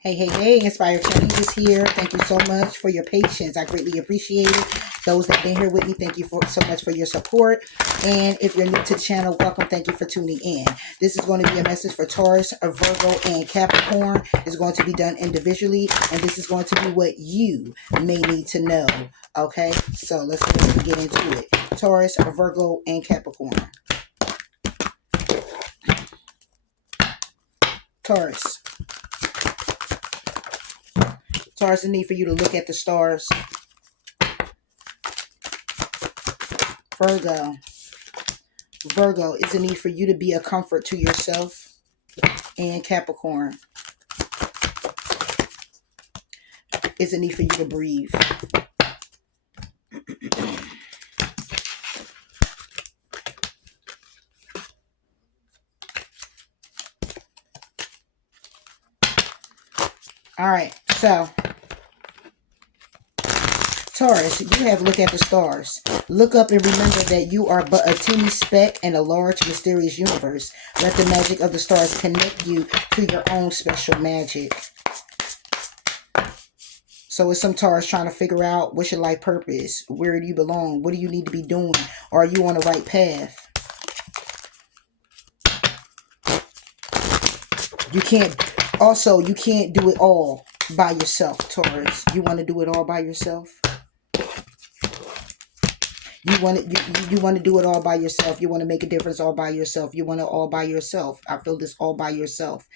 Hey, hey, hey, Inspired Change is here. Thank you so much for your patience. I greatly appreciate it. Those that have been here with me, thank you so much for your support. And if you're new to the channel, welcome. Thank you for tuning in. This is going to be a message for Taurus, Virgo, and Capricorn. It's going to be done individually, and this is going to be what you may need to know. Okay, so let's go ahead and get into it. Taurus, Virgo, and Capricorn. Taurus. Taurus, the need for you to look at the stars. Virgo. Virgo, it's a need for you to be a comfort to yourself. And Capricorn, it's a need for you to breathe. All right, so Taurus, you have looked at the stars. Look up and remember that you are but a teeny speck in a large, mysterious universe. Let the magic of the stars connect you to your own special magic. So it's some Taurus trying to figure out what's your life purpose? Where do you belong? What do you need to be doing? Are you on the right path? You can't do it all by yourself, Taurus. You want to do it all by yourself? You want to do it all by yourself. You want to make a difference all by yourself. You want it all by yourself. I feel this all by yourself.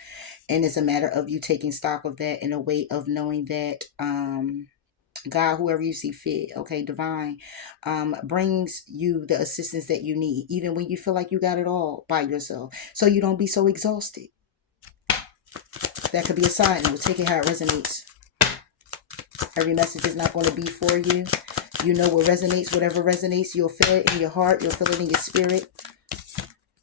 And it's a matter of you taking stock of that in a way of knowing that God, whoever you see fit, okay, divine, brings you the assistance that you need, even when you feel like you got it all by yourself. So you don't be so exhausted. That could be a side note. Take it how it resonates. Every message is not going to be for you. You know what resonates. Whatever resonates, you'll feel it in your heart. You'll feel it in your spirit.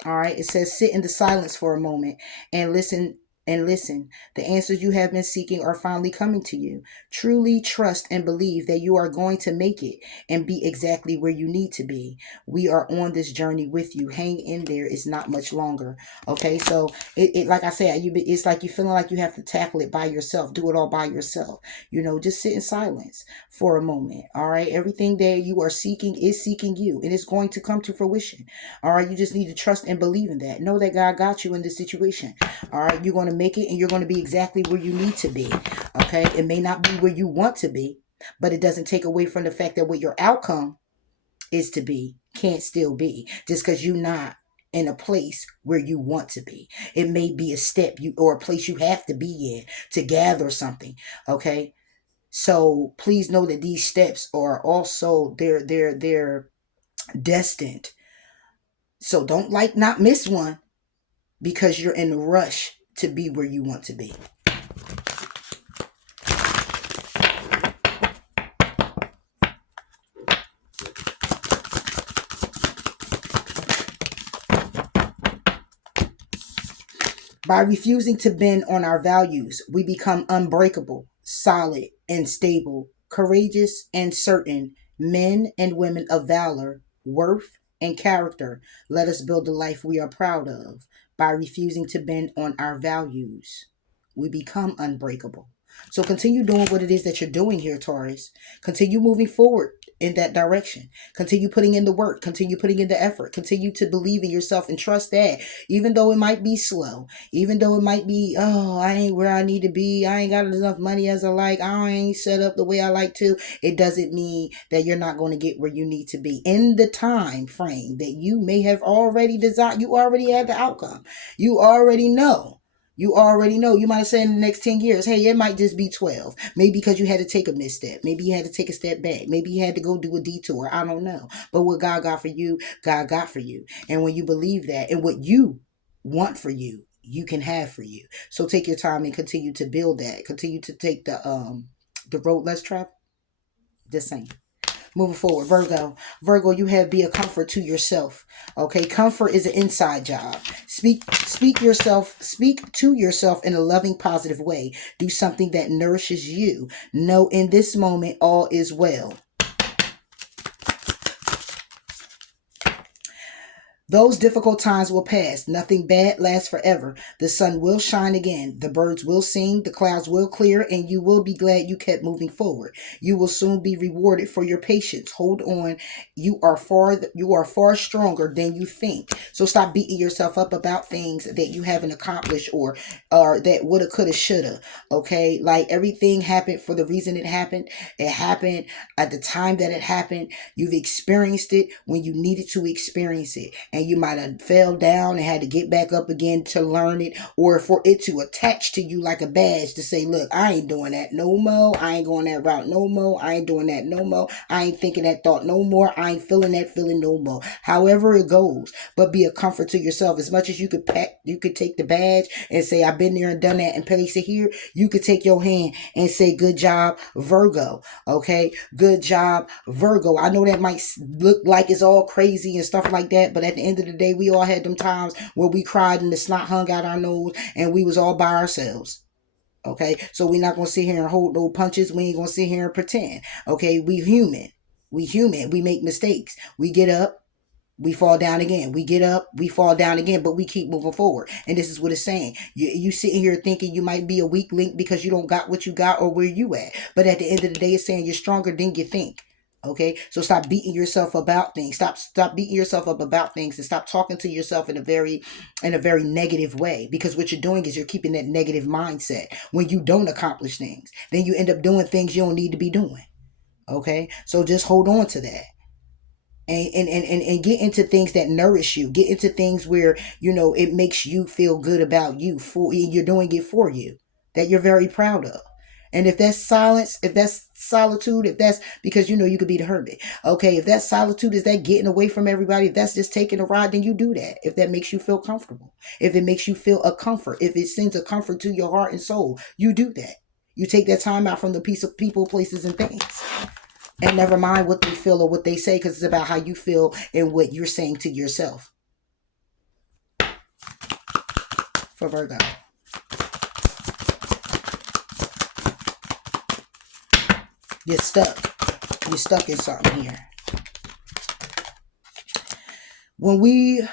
All right. It says sit in the silence for a moment and listen. The answers you have been seeking are finally coming to you. Truly trust and believe that you are going to make it and be exactly where you need to be. We are on this journey with you. Hang in there. It's not much longer. Okay, so it like I said, it's like you feeling like you have to tackle it by yourself. Do it all by yourself. You know, just sit in silence for a moment. All right, everything that you are seeking is seeking you, and it's going to come to fruition. All right, you just need to trust and believe in that. Know that God got you in this situation. All right, you're going to make it and you're going to be exactly where you need to be. Okay, it may not be where you want to be, but it doesn't take away from the fact that what your outcome is to be can't still be just because you're not in a place where you want to be. It may be a step you or a place you have to be in to gather something. Okay, so please know that these steps are also they're destined. So don't not miss one because you're in a rush to be where you want to be. By refusing to bend on our values, we become unbreakable, solid, and stable, courageous and certain, men and women of valor, worth, and character. Let us build the life we are proud of. By refusing to bend on our values, we become unbreakable. So continue doing what it is that you're doing here, Taurus. Continue moving forward in that direction. Continue putting in the work. Continue putting in the effort. Continue to believe in yourself and trust that even though it might be slow, even though it might be, oh, I ain't where I need to be, I ain't got enough money as I like, I ain't set up the way I like to, it doesn't mean that you're not going to get where you need to be in the time frame that you may have already desired. You already had the outcome. You already know. You already know. You might have said in the next 10 years, hey, it might just be 12. Maybe because you had to take a misstep. Maybe you had to take a step back. Maybe you had to go do a detour. I don't know. But what God got for you, God got for you. And when you believe that and what you want for you, you can have for you. So take your time and continue to build that. Continue to take the road less traveled. The same. Moving forward, Virgo, you have be a comfort to yourself. Okay, comfort is an inside job. Speak to yourself in a loving, positive way. Do something that nourishes you. Know in this moment all is well. Those difficult times will pass. Nothing bad lasts forever. The sun will shine again. The birds will sing. The clouds will clear, and you will be glad you kept moving forward. You will soon be rewarded for your patience. Hold on. You are far stronger than you think. So stop beating yourself up about things that you haven't accomplished or that woulda, coulda, shoulda. Okay, like everything happened for the reason it happened. It happened at the time that it happened. You've experienced it when you needed to experience it. And you might have fell down and had to get back up again to learn it, or for it to attach to you like a badge to say, look, I ain't doing that no more. I ain't going that route no more. I ain't doing that no more. I ain't thinking that thought no more. I ain't feeling that feeling no more. However it goes, but be a comfort to yourself. As much as you could take the badge and say, I've been there and done that and place it here. You could take your hand and say, good job, Virgo. Okay, good job, Virgo. I know that might look like it's all crazy and stuff like that, but at the end of the day, we all had them times where we cried and the snot hung out our nose and we was all by ourselves. Okay, so we're not gonna sit here and hold no punches. We ain't gonna sit here and pretend. Okay, we human. We human. We make mistakes. We get up. We fall down again. We get up, we fall down again, but we keep moving forward. And this is what it's saying. You sitting here thinking you might be a weak link because you don't got what you got or where you at. But at the end of the day, it's saying you're stronger than you think. Okay, so stop beating yourself about things. Stop beating yourself up about things, and stop talking to yourself in a very negative way. Because what you're doing is you're keeping that negative mindset. When you don't accomplish things, then you end up doing things you don't need to be doing. Okay, so just hold on to that. And get into things that nourish you. Get into things where it makes you feel good about you, for you're doing it for you, that you're very proud of. And if that's silence, if that's solitude, if that's because you could be the hermit. Okay, if that solitude is that getting away from everybody, if that's just taking a ride, then you do that. If that makes you feel comfortable, if it makes you feel a comfort, if it sends a comfort to your heart and soul, you do that. You take that time out from the piece of people, places, and things. And never mind what they feel or what they say, because it's about how you feel and what you're saying to yourself. For Virgo. You're stuck. You're stuck in something here. When we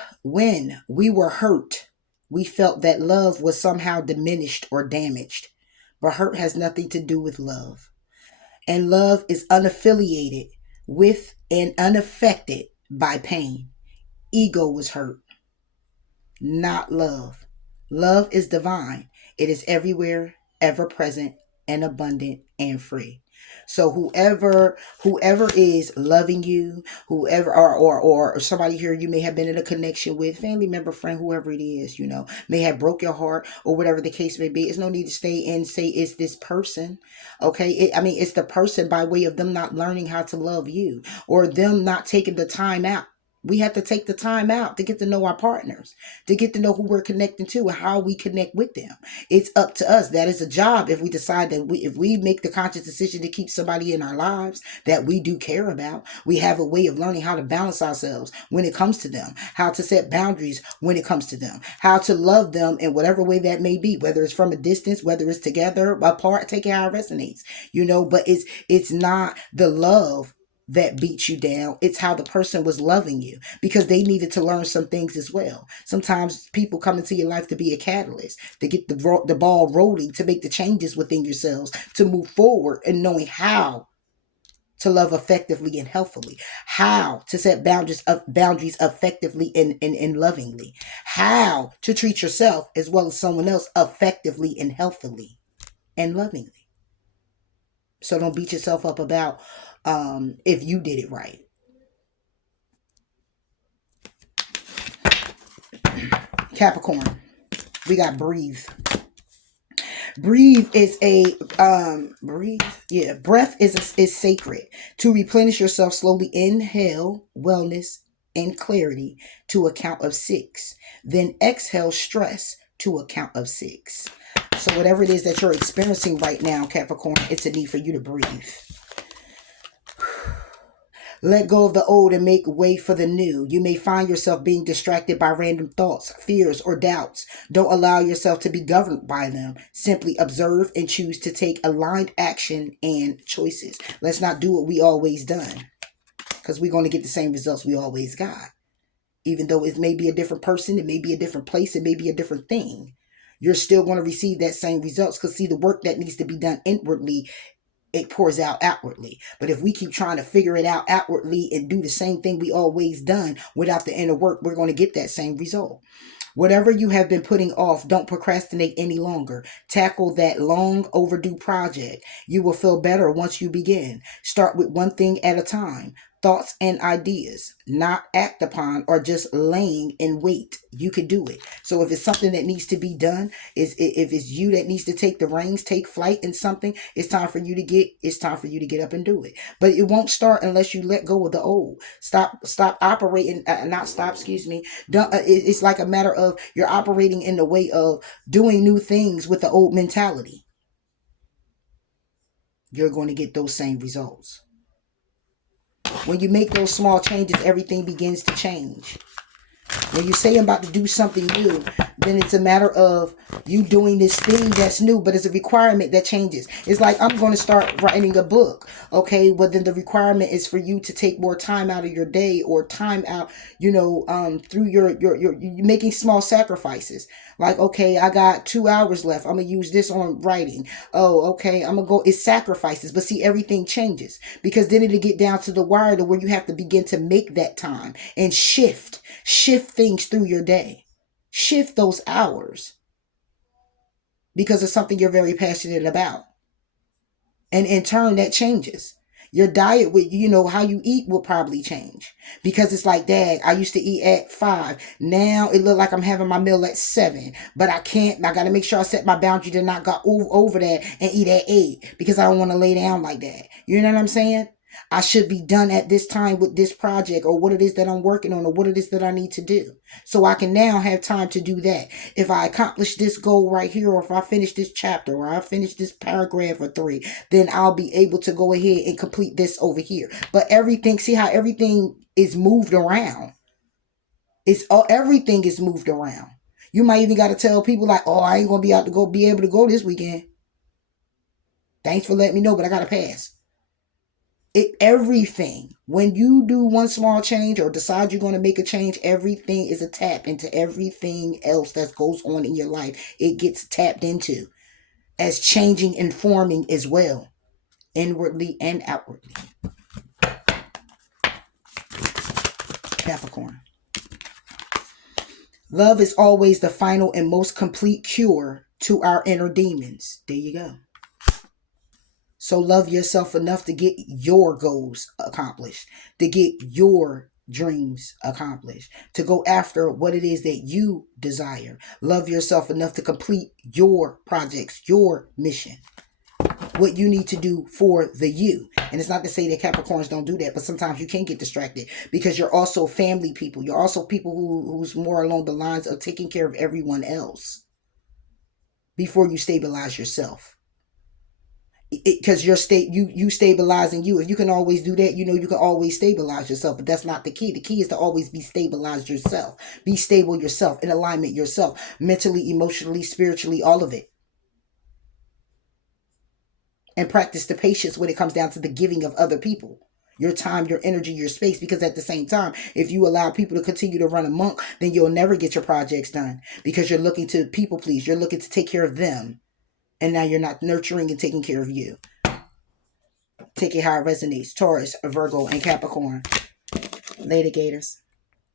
were hurt, we felt that love was somehow diminished or damaged. But hurt has nothing to do with love. And love is unaffiliated with and unaffected by pain. Ego was hurt, not love. Love is divine. It is everywhere, ever present, and abundant and free. So whoever is loving you, whoever or somebody here you may have been in a connection with, family member, friend, whoever it is, may have broke your heart or whatever the case may be. It's no need to stay and say it's this person. Okay, it's the person by way of them not learning how to love you or them not taking the time out. We have to take the time out to get to know our partners, to get to know who we're connecting to and how we connect with them. It's up to us. That is a job. If we decide that if we make the conscious decision to keep somebody in our lives that we do care about, we have a way of learning how to balance ourselves when it comes to them, how to set boundaries when it comes to them, how to love them in whatever way that may be, whether it's from a distance, whether it's together, apart, take it how it resonates, but it's not the love that beat you down. It's how the person was loving you, because they needed to learn some things as well. Sometimes people come into your life to be a catalyst, to get the ball rolling, to make the changes within yourselves, to move forward and knowing how to love effectively and healthfully, how to set boundaries effectively and lovingly, how to treat yourself as well as someone else effectively and healthily and lovingly. So don't beat yourself up about if you did it right. Capricorn, we got breathe. Breathe is breathe. Yeah, breath is sacred. To replenish yourself slowly, inhale wellness and clarity to a count of 6. Then exhale stress to a count of 6. So whatever it is that you're experiencing right now, Capricorn, it's a need for you to breathe. Let go of the old and make way for the new. You may find yourself being distracted by random thoughts, fears, or doubts. Don't allow yourself to be governed by them. Simply observe and choose to take aligned action and choices. Let's not do what we always done, because we're going to get the same results we always got. Even though it may be a different person, it may be a different place, it may be a different thing. You're still going to receive that same results, because see, the work that needs to be done inwardly, it pours out outwardly. But if we keep trying to figure it out outwardly and do the same thing we always done without the inner work, we're going to get that same result. Whatever you have been putting off, don't procrastinate any longer. Tackle that long overdue project. You will feel better once you begin. Start with one thing at a time. Thoughts and ideas, not act upon or just laying in wait. You could do it. So if it's something that needs to be done, if it's you that needs to take the reins, take flight in something, it's time for you to get up and do it. But it won't start unless you let go of the old. Stop operating, not stop, excuse me. It's like a matter of you're operating in the way of doing new things with the old mentality. You're going to get those same results. When you make those small changes, everything begins to change. When you say I'm about to do something new, then it's a matter of you doing this thing that's new, but it's a requirement that changes. It's like, I'm going to start writing a book. Okay, well then the requirement is for you to take more time out of your day, or time out, through your making small sacrifices. Like, okay, I got 2 hours left. I'm going to use this on writing. Oh, okay, I'm going to go. It's sacrifices. But see, everything changes, because then it'll get down to the wire to where you have to begin to make that time and shift things through your day. Shift those hours, because it's something you're very passionate about. And in turn, that changes. Your diet, with how you eat, will probably change, because it's like, Dad, I used to eat at 5. Now it look like I'm having my meal at 7, but I can't. I got to make sure I set my boundary to not go over that and eat at 8, because I don't want to lay down like that. You know what I'm saying? I should be done at this time with this project, or what it is that I'm working on, or what it is that I need to do. So I can now have time to do that. If I accomplish this goal right here, or if I finish this chapter, or I finish this paragraph or 3, then I'll be able to go ahead and complete this over here. But everything, see how everything is moved around. Everything is moved around. You might even got to tell people like, oh, I ain't going to be able to go this weekend. Thanks for letting me know, but I got to pass. Everything, when you do one small change or decide you're going to make a change, everything is a tap into everything else that goes on in your life. It gets tapped into as changing and forming as well, inwardly and outwardly. Capricorn. Love is always the final and most complete cure to our inner demons. There you go. So love yourself enough to get your goals accomplished, to get your dreams accomplished, to go after what it is that you desire. Love yourself enough to complete your projects, your mission, what you need to do for the you. And it's not to say that Capricorns don't do that, but sometimes you can get distracted, because you're also family people. You're also people who's more along the lines of taking care of everyone else before you stabilize yourself. Because you stabilizing you. If you can always do that, you can always stabilize yourself. But that's not the key. The key is to always be stabilized yourself. Be stable yourself, in alignment yourself, mentally, emotionally, spiritually, all of it. And practice the patience when it comes down to the giving of other people. Your time, your energy, your space. Because at the same time, if you allow people to continue to run amok, then you'll never get your projects done. Because you're looking to people please. You're looking to take care of them. And now you're not nurturing and taking care of you. Take it how it resonates. Taurus, Virgo, and Capricorn. Later, Gators.